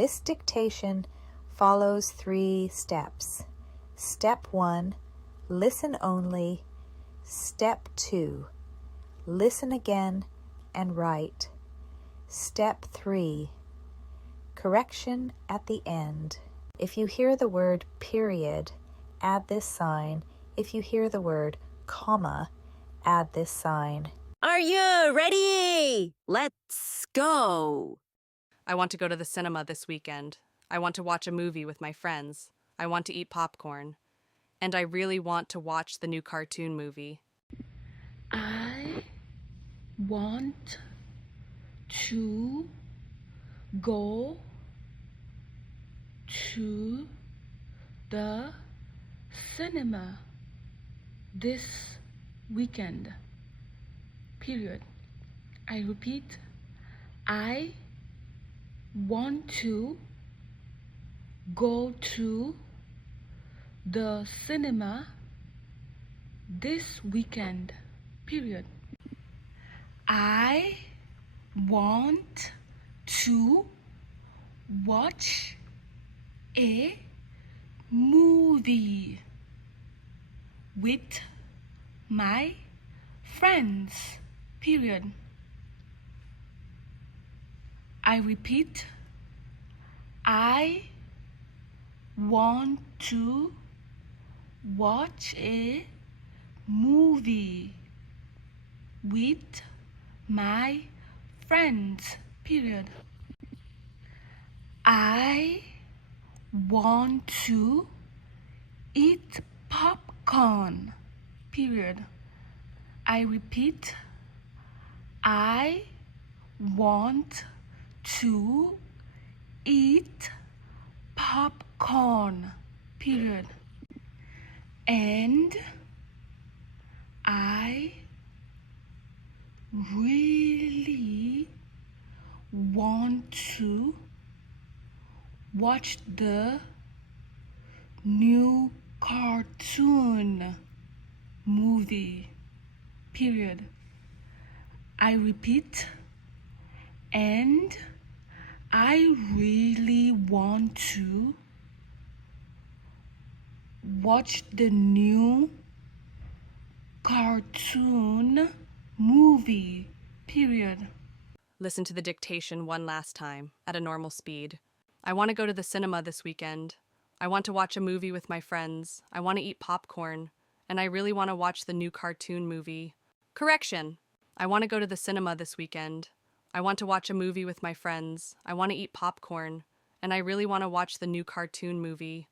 This dictation follows 3 steps. Step 1, listen only. Step 2, listen again and write. Step 3, correction at the end. If you hear the word period, add this sign. If you hear the word comma, add this sign. Are you ready? Let's go. I want to go to the cinema this weekend. I want to watch a movie with my friends. I want to eat popcorn. And I really want to watch the new cartoon movie. I want to go to the cinema this weekend. Period. I repeat, I want to go to the cinema this weekend. Period. I want to watch a movie with my friends. Period. I repeat, I want to watch a movie with my friends. Period. I want to eat popcorn. Period. I repeat, I want to eat popcorn. Period. And I really want to watch the new cartoon movie. Period. I repeat, and I really want to watch the new cartoon movie. Period. Listen to the dictation one last time, at a normal speed. I want to go to the cinema this weekend. I want to watch a movie with my friends. I want to eat popcorn. And I really want to watch the new cartoon movie. Correction! I want to go to the cinema this weekend. I want to watch a movie with my friends. I want to eat popcorn. And I really want to watch the new cartoon movie.